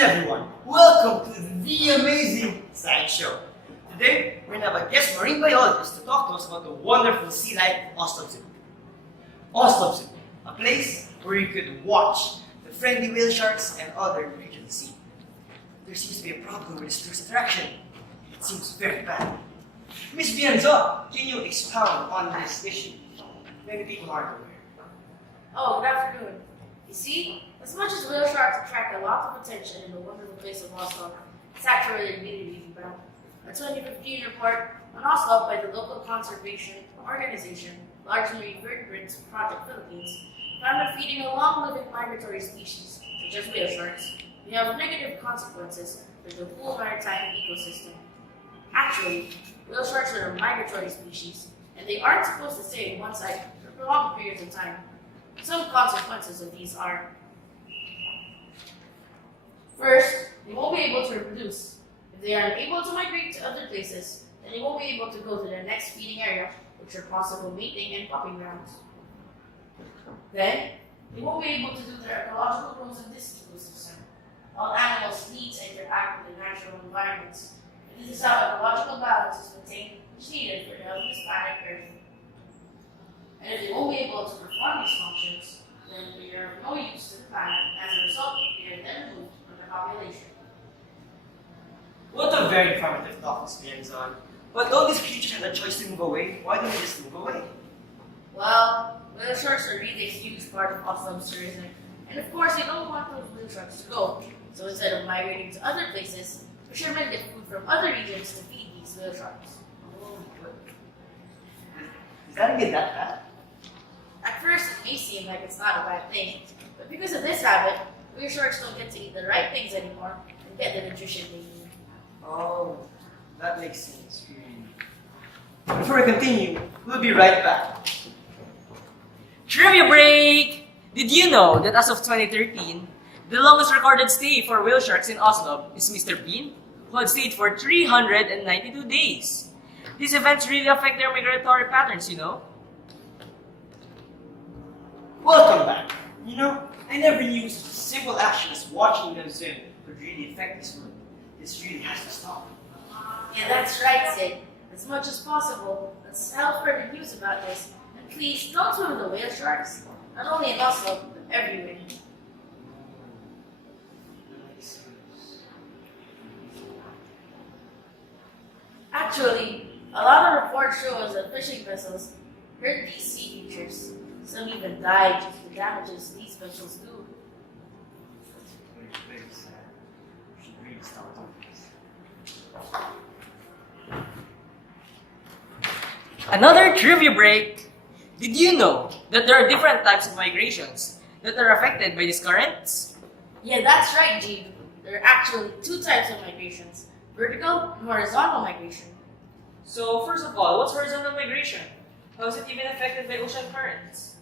everyone, welcome to the amazing Science Show. Today, we're going to have a guest marine biologist to talk to us about the wonderful sea life of Oslob Zoo. Oslob Zoo, a place where you could watch the friendly whale sharks and other creatures of the sea. There seems to be a problem with this tourist attraction. It seems very bad. Miss Bianzon, can you expound on this issue? Many people aren't aware. Oh, good afternoon. You see, as much as whale sharks attract a lot of attention in the wonderful place of Oslob, it's actually really bad. A 2015 report on Oslob by the local conservation organization, Large Marine Vertebrates Project Philippines, found that feeding a long-living migratory species, such as whale sharks, may have negative consequences for the whole maritime ecosystem. Actually, whale sharks are a migratory species, and they aren't supposed to stay in one site for prolonged periods of time. Some consequences of these are: first, they won't be able to reproduce. If they are unable to migrate to other places, then they won't be able to go to their next feeding area, which are possible mating and pupping grounds. Then, they won't be able to do their ecological roles in this ecosystem. All animals need to interact with their natural environments, and this is how ecological balance is maintained, which is needed for the health of this planet Earth. And if they won't be able to perform these functions, then they are of no use to the planet. As a result, they are then removed from the population. What a very informative talk, Ms. Bianzon. But don't these creatures have the choice to move away? Why don't they just move away? Well, whale sharks are really a huge part of Oslob's tourism, and of course they don't want those whale sharks to go. So instead of migrating to other places, fishermen get food from other regions to feed these whale sharks. Oh, but is that get that bad? At first, it may seem like it's not a bad thing, but because of this habit, whale sharks don't get to eat the right things anymore and get the nutrition they need. Oh, that makes sense. Before we continue, we'll be right back. Trivia break! Did you know that as of 2013, the longest recorded stay for whale sharks in Oslo is Mr. Bean, who had stayed for 392 days. These events really affect their migratory patterns, you know? Welcome back. You know, I never knew such a simple action as watching them swim could really affect this one. This really has to stop. Yeah, that's right, Sid. As much as possible, let's help spread the news about this. And please, don't swim with the whale sharks. Not only in Oslo, but everywhere. Actually, a lot of reports show us that fishing vessels hurt these sea creatures. Some even die due to the damages these vessels do. Very sad. We should really stop doing this. Another trivia break! Did you know that there are different types of migrations that are affected by these currents? Yeah, that's right, Gene. There are actually two types of migrations: vertical and horizontal migration. So first of all, what's horizontal migration? How is it even affected by ocean currents?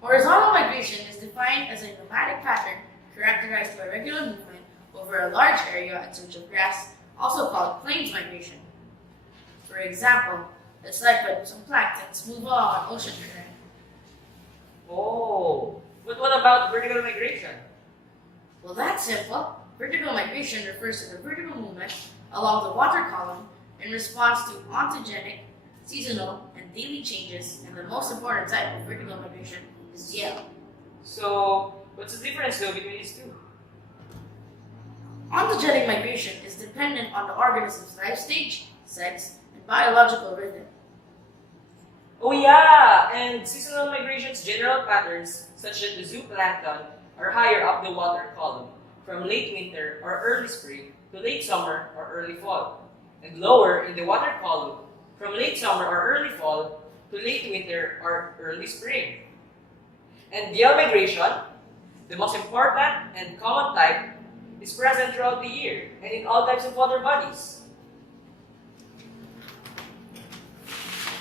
Horizontal migration is defined as a nomadic pattern characterized by regular movement over a large area in search of grass, also called plains migration. For example, it's like when some planktons move along an ocean current. Oh, but what about vertical migration? Well, that's simple. Vertical migration refers to the vertical movement along the water column in response to ontogenic, seasonal, and daily changes, and the most important type of vertical migration is yellow. So, what's the difference though between these two? Ontogenic migration is dependent on the organism's life stage, sex, and biological rhythm. Oh yeah, and seasonal migration's general patterns, such as the zooplankton, are higher up the water column, from late winter or early spring to late summer or early fall, and lower in the water column, from late summer or early fall to late winter or early spring. And gale migration, the most important and common type, is present throughout the year and in all types of water bodies.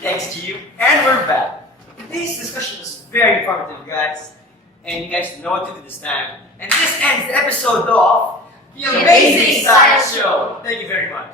Thanks to you, and we're back. Today's discussion was very informative, guys. And you guys know what to do this time. And this ends the episode of The Amazing Science Show. Thank you very much.